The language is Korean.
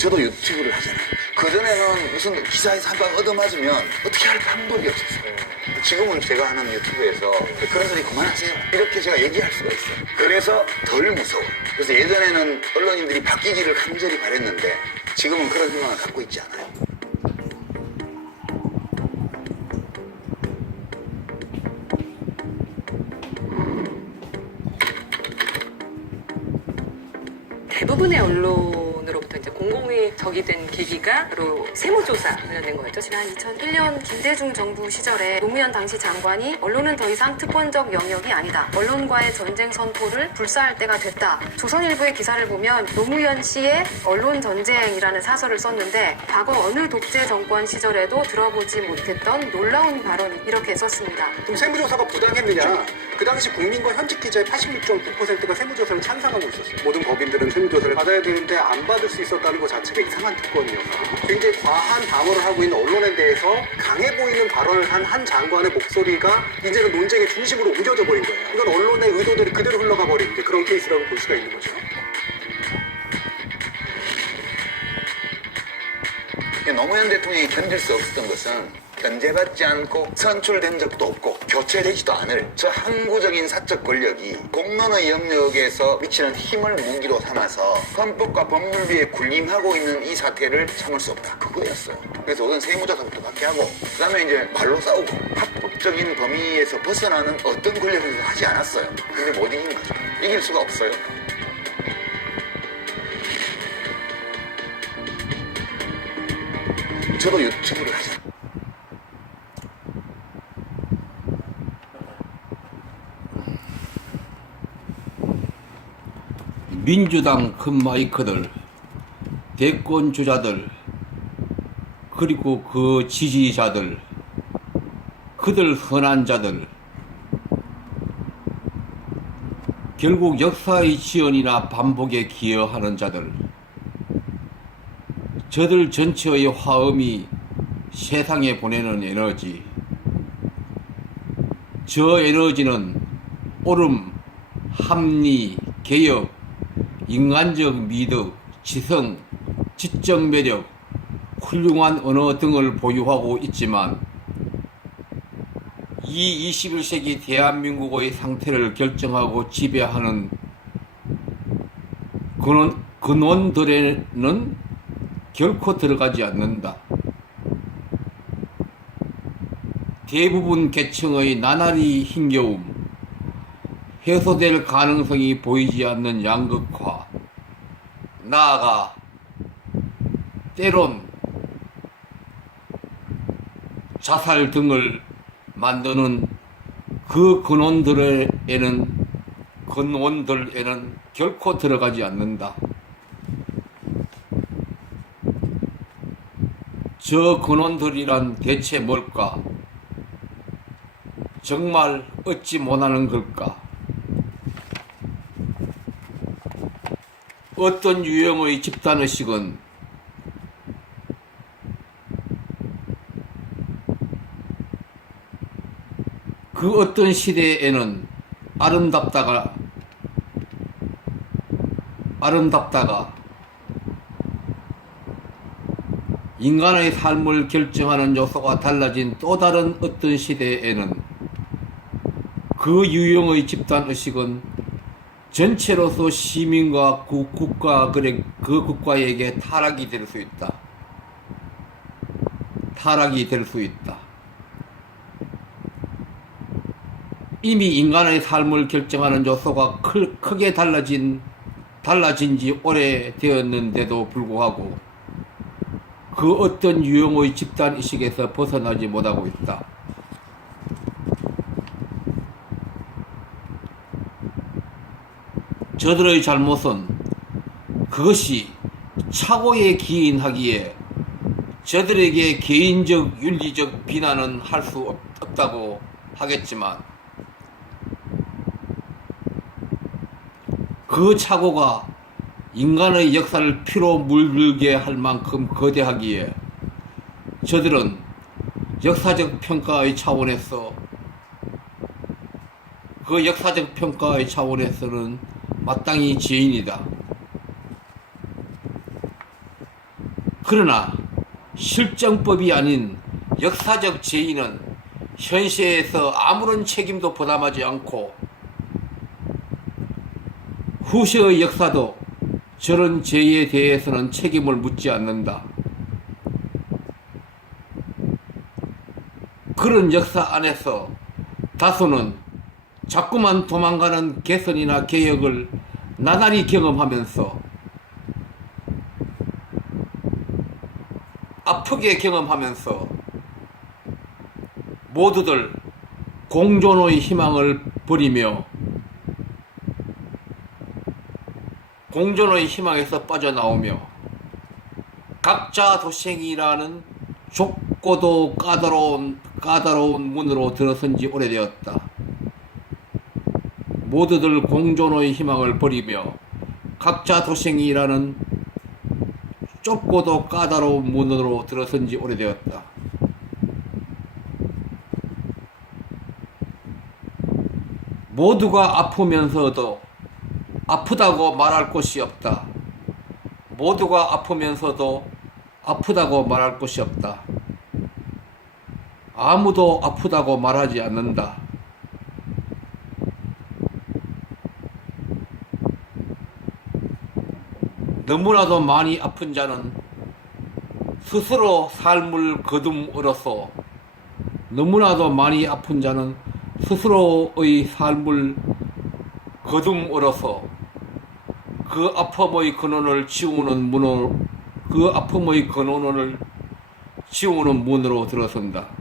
저도 유튜브를 하잖아요. 그전에는 무슨 기사에서 한 방 얻어맞으면 어떻게 할 방법이 없었어요. 지금은 제가 하는 유튜브에서 그런 소리 그만하세요. 이렇게 제가 얘기할 수가 있어요. 그래서 덜 무서워요. 그래서 예전에는 언론인들이 바뀌기를 간절히 바랬는데 지금은 그런 희망을 갖고 있지 않아요. 대부분의 이제 공공의 적이 된 계기가 바로 세무조사 관련된 거였죠. 지난 2001년 김대중 정부 시절에 노무현 당시 장관이 언론은 더 이상 특권적 영역이 아니다. 언론과의 전쟁 선포를 불사할 때가 됐다. 조선일보의 기사를 보면 노무현 씨의 언론 전쟁이라는 사설을 썼는데 과거 어느 독재 정권 시절에도 들어보지 못했던 놀라운 발언 이렇게 썼습니다. 그럼 세무조사가 부당했느냐? 그 당시 국민과 현직 기자의 86.9%가 세무조사를 찬성하고 있었어요. 모든 법인들은 세무조사를 받아야 되는데 안 받을 수 있었다 는 것 자체가 이상한 특권이어서 굉장히 과한 방어를 하고 있는 언론에 대해서 강해 보이는 발언을 한 한 장관의 목소리가 이제는 논쟁의 중심으로 옮겨져 버린 거예요. 이건 언론의 의도들이 그대로 흘러가 버린 그런 케이스라고 볼 수가 있는 거죠. 노무현 대통령이 견딜 수 없었던 것은 견제받지 않고 선출된 적도 없고 교체되지도 않을 저 항구적인 사적 권력이 공론의 영역에서 미치는 힘을 무기로 삼아서 헌법과 법률 위에 군림하고 있는 이 사태를 참을 수 없다. 그거였어요. 그래서 우선 세무조사부터 받게 하고 그 다음에 이제 말로 싸우고 합법적인 범위에서 벗어나는 어떤 권력을 하지 않았어요. 근데 못 이긴 거죠. 이길 수가 없어요. 저도 유튜브를 하잖아요 민주당 큰 마이크들, 대권 주자들, 그리고 그 지지자들, 그들 선한 자들, 결국 역사의 지연이나 반복에 기여하는 자들, 저들 전체의 화음이 세상에 보내는 에너지, 저 에너지는 옳음, 합리, 개혁, 인간적 미덕, 지성, 지적 매력, 훌륭한 언어 등을 보유하고 있지만 이 21세기 대한민국의 상태를 결정하고 지배하는 근원, 근원들에는 결코 들어가지 않는다. 대부분 계층의 나날이 힘겨움, 해소될 가능성이 보이지 않는 양극화, 나아가 때론 자살 등을 만드는 그 근원들에는 근원들에는 결코 들어가지 않는다. 저 근원들이란 대체 뭘까? 정말 어찌 못하는 걸까? 어떤 유형의 집단의식은 그 어떤 시대에는 아름답다가 아름답다가 인간의 삶을 결정하는 요소가 달라진 또 다른 어떤 시대에는 그 유형의 집단의식은 전체로서 시민과 그 국가 그래 그 국가에게 타락이 될 수 있다. 타락이 될 수 있다. 이미 인간의 삶을 결정하는 요소가 크, 크게 달라진 달라진 지 오래되었는데도 불구하고 그 어떤 유형의 집단 의식에서 벗어나지 못하고 있다. 저들의 잘못은 그것이 착오에 기인하기에 저들에게 개인적 윤리적 비난은 할 수 없다고 하겠지만 그 착오가 인간의 역사를 피로 물들게 할 만큼 거대하기에 저들은 역사적 평가의 차원에서 그 역사적 평가의 차원에서는 마땅히 죄인이다. 그러나 실정법이 아닌 역사적 제의는 현시에서 아무런 책임도 부담하지 않고 후세의 역사도 저런 제의에 대해서는 책임을 묻지 않는다. 그런 역사 안에서 다수는 자꾸만 도망가는 개선이나 개혁을 나날이 경험하면서 아프게 경험하면서 모두들 공존의 희망을 버리며 공존의 희망에서 빠져나오며 각자 도생이라는 좁고도 까다로운 까다로운 문으로 들어선 지 오래되었다. 모두들 공존의 희망을 버리며 각자 도생이라는 좁고도 까다로운 문으로 들어선 지 오래되었다. 모두가 아프면서도 아프다고 말할 곳이 없다. 모두가 아프면서도 아프다고 말할 곳이 없다. 아무도 아프다고 말하지 않는다. 너무나도 많이 아픈 자는 스스로 삶을 거둠으로써 너무나도 많이 아픈 자는 스스로의 삶을 거둠으로써 그 아픔의 근원을 지우는 문으로 그 아픔의 근원을 지우는 문으로 들어선다.